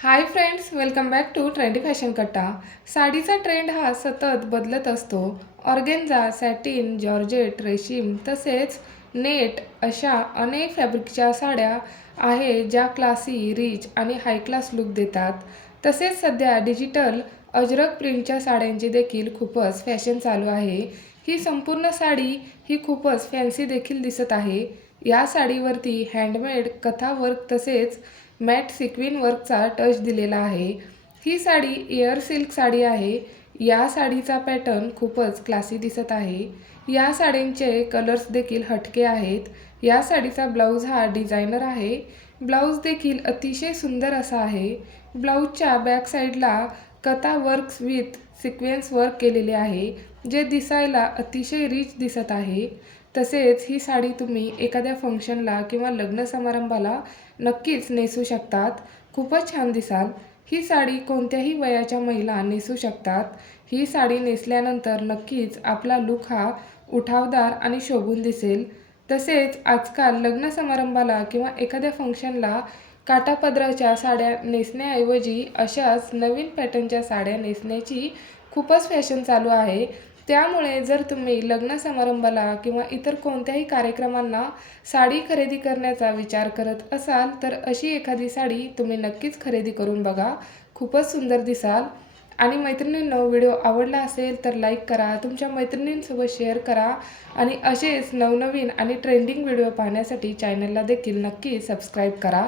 High friends, welcome back to trendy fashion Katta. साडीचा trend हा सतत बदलत असतो। ऑर्गेन्झा, सॅटिन, जॉर्जेट, रेशीम तसेच नेट अशा अनेक फॅब्रिकच्या साड्या आहेत ज्या क्लासी, रिच आणि हाय क्लास लुक देतात। तसेच सध्या डिजिटल अजरक प्रिंटच्या साड्यांची देखील खूपच फॅशन चालू आहे। ही संपूर्ण साडी ही खूपच फॅन्सी देखील दिसत आहे। या साडीवरती हँडमेड कथा वर्क तसेच मॅट सिक्विन वर्कचा टच दिलेला आहे। ही साडी एअर सिल्क साडी आहे। या साडीचा पॅटर्न खूपच क्लासी दिसत आहे। या साडींचे कलर्स देखील हटके आहेत। या साडीचा ब्लाऊज हा डिझायनर आहे। ब्लाऊज देखील अतिशय सुंदर असा आहे। ब्लाऊजच्या बॅक साईडला कथा वर्क्स विथ सिक्वेन्स वर्क केलेले आहे, जे दिसायला अतिशय रिच दिसत आहे। तसेच ही साडी तुम्ही एखाद्या फंक्शनला किंवा लग्न समारंभाला नक्कीच नेसू शकतात। खूपच छान दिसाल। ही साडी कोणत्याही वयाच्या महिला नेसू शकतात। ही साडी नेसल्यानंतर नक्कीच आपला लुक हा उठावदार आणि शोभून दिसेल। तसेच आजकाल लग्न समारंभाला किंवा एखाद्या फंक्शनला काठापदराच्या साड्या नेसण्याऐवजी अशाच नवीन पॅटर्नच्या साड्या नेसण्याची खूपच फॅशन चालू आहे। त्यामुळे जर तुम्ही लग्न समारंभाला किंवा इतर कोणत्याही कार्यक्रमांना साडी खरेदी करण्याचा विचार करत असाल तर अशी एखादी साडी तुम्ही नक्कीच खरेदी करून बघा। खूपच सुंदर दिसाल। आणि मैत्रिणींनो, व्हिडिओ आवडला असेल तर लाईक करा, तुमच्या मैत्रिणींसोबत शेअर करा आणि असेच नवनवीन आणि ट्रेंडिंग व्हिडिओ पाहण्यासाठी चॅनलला देखील नक्की सबस्क्राईब करा।